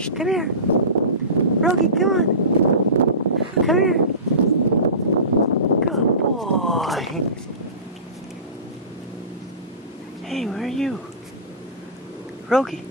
Shh, come here. Rogie, come on. Come here. Good boy. Hey, where are you? Rogie.